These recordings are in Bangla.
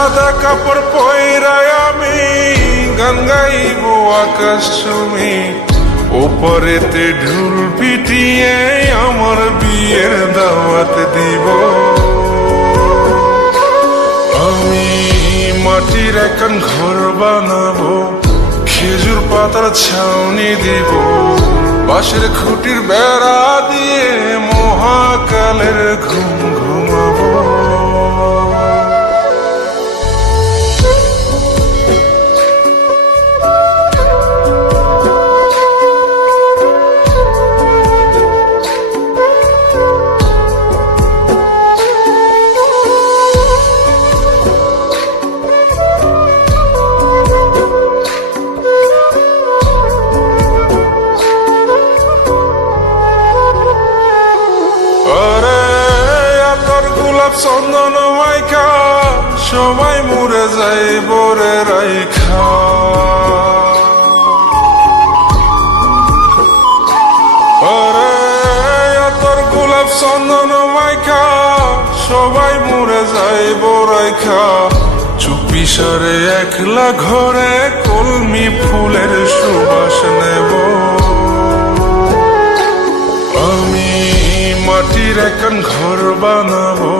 সাদা কাপড় পয়রায় আমি গান গাইব আকাশ ছুমি ওপরেতে ঢুল পিটিয়ে আমার বিয়ের দাওয়াত দিব। আমি মাটির এখন ঘর বানাবো, খেজুর পাতার ছাউনি দিব। বাঁশের খুঁটির বেড়া দিয়ে মহাকালের ঘুম চন্দন মাইকা, সবাই মরে যাই বরে রাইখা। চন্দন মাইকা, সবাই মরে যাই বরাইখা চুপি সরে একলা ঘরে কলমি ফুলের সুবাস নেব। আমি মাটির এখন ঘর বানাবো।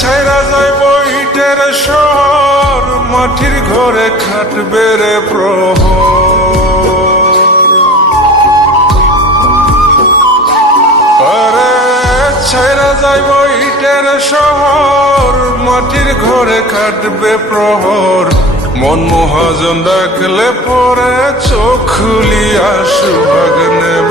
ছাইরা যাইব ইটের শহর মাটির ঘরে খাটবে রে প্রহর। ছাইরা যাইব ইটের শহর মাটির ঘরে কাটবে প্রহর। মন মহাজন ডাকলে পরে চোখ খুলিয়া সুভাগ নেব।